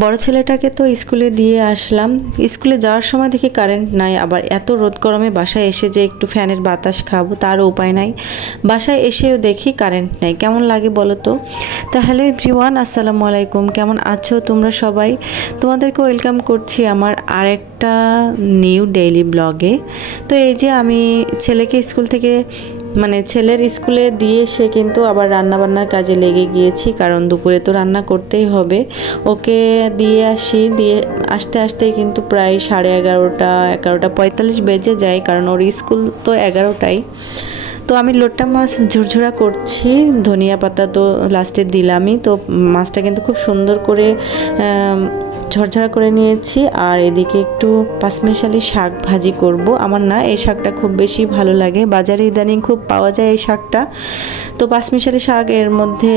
বড় ছেলেটাকে তো স্কুলে দিয়ে আসলাম। স্কুলে যাওয়ার সময় দেখি কারেন্ট নাই, আবার এত রোদ গরমে বাসায় এসে যে একটু ফ্যানের বাতাস খাবো তারও উপায় নাই। বাসায় এসেও দেখি কারেন্ট নাই, কেমন লাগে বলো তো। হ্যালো এভরিওয়ান, আসসালামু আলাইকুম, কেমন আছো তোমরা সবাই? তোমাদেরকে ওয়েলকাম করছি আমার আরেকটা নিউ ডেইলি ব্লগে। তো এই যে আমি ছেলেকে স্কুল থেকে ছেলের স্কুলে দিয়ে সে কিন্তু আবার রান্নাবান্নার কাজে লেগে গিয়েছি, কারণ দুপুরে তো রান্না করতেই হবে। ওকে দিয়ে আসি, দিয়ে আসতে আসতেই কিন্তু প্রায় 11:30 11:45 বেজে যায়, কারণ ওর স্কুল তো 11টায়। তো আমি লোট্টা মাছ ঝুরঝুরা করছি, ধনিয়া পাতা তো লাস্টে দিলামই। তো মাছটা কিন্তু খুব সুন্দর করে ঝরঝরা করে নিয়েছি। আর এদিকে একটু পাঁচমিশালি শাক ভাজি করব। আমার না এই শাকটা খুব বেশি ভালো লাগে, বাজারে ইদানিং খুব পাওয়া যায় এই শাকটা। তো পাঁচমিশালি শাক, এর মধ্যে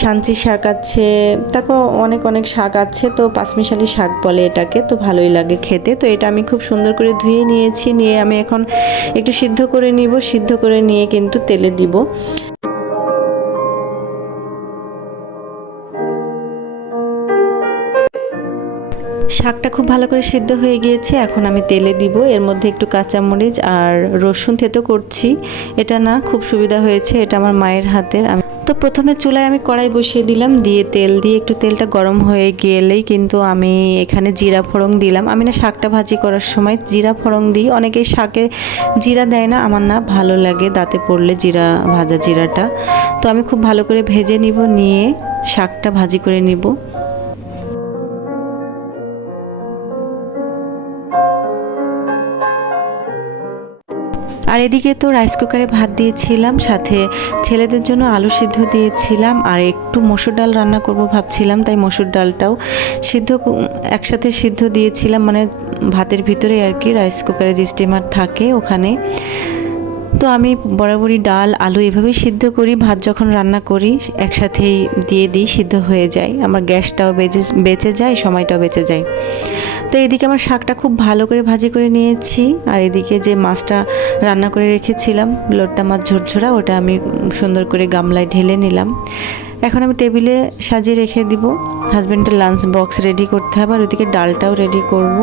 সাঞ্চি শাক আছে, তারপর অনেক অনেক শাক আছে। তো পাঁচমিশালি শাক বলে এটাকে, তো ভালোই লাগে খেতে। তো এটা আমি খুব সুন্দর করে ধুয়ে নিয়েছি, নিয়ে আমি এখন একটু সিদ্ধ করে নিব। সিদ্ধ করে নিয়ে কিন্তু তেলে দিব। শাকটা খুব ভালো করে সিদ্ধ হয়ে গিয়েছে, এখন আমি তেলে দিব। এর মধ্যে একটু কাঁচামরিচ আর রসুন থেতো করছি। এটা না খুব সুবিধা হয়েছে, এটা আমার মায়ের হাতের। তো প্রথমে চুলায় আমি কড়াই বসিয়ে দিলাম, দিয়ে তেল দিয়ে একটু তেলটা গরম হয়ে গেলেই কিন্তু আমি এখানে জিরা ফোড়ন দিলাম। আমি না শাকটা ভাজি করার সময় জিরা ফোড়ন দিই, অনেকেই শাকে জিরা দেয় না, আমার না ভালো লাগে দাঁতে পড়লে জিরা, ভাজা জিরাটা। তো আমি খুব ভালো করে ভেজে নিব, নিয়ে শাকটা ভাজি করে নিব। আর এদিকে তো রাইস কুকারে ভাত দিয়েছিলাম, সাথে ছেলেদের জন্য আলু সিদ্ধ দিয়েছিলাম, আর একটু মসুর ডাল রান্না করব ভাবছিলাম, তাই মসুর ডালটাও একসাথে সিদ্ধ দিয়েছিলাম, ভাতের ভিতরে আর কি, রাইস কুকারে যে স্টিমার থাকে ওখানে। তো আমি বরাবরই ডাল আলু এভাবেই সিদ্ধ করি, ভাত যখন রান্না করি একসাথেই দিয়ে দিই, সিদ্ধ হয়ে যায়, আমার গ্যাসটাও বেঁচে যায়, সময়টাও বেঁচে যায়। তো এদিকে আমার শাকটা খুব ভালো করে ভাজি করে নিয়েছি, আর এদিকে যে মাছটা রান্না করে রেখেছিলাম লোট্টা মাছ ঝুরঝুরা, ওটা আমি সুন্দর করে গামলায় ঢেলে নিলাম। এখন আমি টেবিলে সাজিয়ে রেখে দিব। হাজব্যান্ডের লাঞ্চ বক্স রেডি করতে হবে, আর ওইদিকে ডালটাও রেডি করব।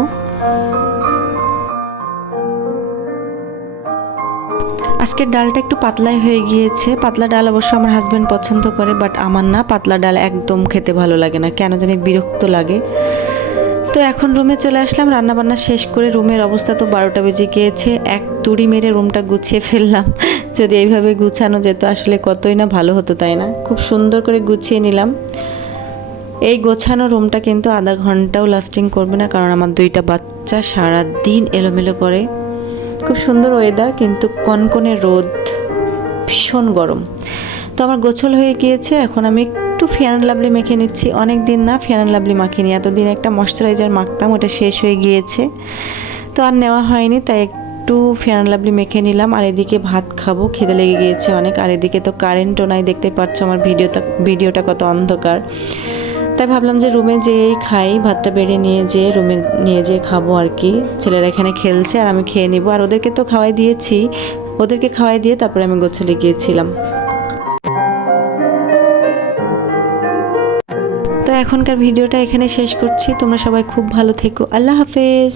আজকের ডালটা একটু পাতলাই হয়ে গিয়েছে। পাতলা ডাল অবশ্য আমার হাজব্যান্ড পছন্দ করে, বাট আমার না পাতলা ডাল একদম খেতে ভালো লাগে না, কেন জানি বিরক্ত লাগে। তো এখন রুমে চলে আসলাম, রান্নাবান্না শেষ করে। রুমের অবস্থা তো 12টা বেজে গিয়েছে, এক তুড়ি মেরে রুমটা গুছিয়ে ফেললাম। যদি এইভাবে গুছানো যেত আসলে কতই না ভালো হতো, তাই না? খুব সুন্দর করে গুছিয়ে নিলাম। এই গোছানো রুমটা কিন্তু আধা ঘন্টাও লাস্টিং করবে না, কারণ আমার 2টা বাচ্চা সারা দিন এলোমেলো করে। খুব সুন্দর ওয়েদার, কিন্তু কনকনে রোদ, ভীষণ গরম। তো আমার গোছল হয়ে গিয়েছে, এখন আমি একটু ফেয়ার অ্যান্ড লাভলি মেখে নিচ্ছি। অনেক দিন না ফেয়ার অ্যান্ড লাভলি মাখিনি, এতদিন একটা ময়শ্চারাইজার মাখতাম, ওটা শেষ হয়ে গিয়েছে, তো আর নেওয়া হয়নি, তাই একটু ফেয়ার অ্যান্ড লাভলি মেখে নিলাম। আর এদিকে ভাত খাবো, খিদে লেগে গিয়েছে অনেক। আর এদিকে তো কারেন্টও নাই, দেখতে পাচ্ছ আমার ভিডিওটা কত অন্ধকার। তাই ভাবলাম যে রুমে যেয়েই খাই, ভাতটা বেড়ে নিয়ে যেয়ে রুমে নিয়ে যেয়ে খাবো আর কি। ছেলেরা এখানে খেলছে আর আমি খেয়ে নিব। আর ওদেরকে তো খাওয়াই দিয়েছি, ওদেরকে খাওয়াই দিয়ে তারপরে আমি গোছলে গিয়েছিলাম। তো এখনকার ভিডিওটা এখানে শেষ করছি। তোমরা সবাই খুব ভালো থেকো। আল্লাহ হাফেজ।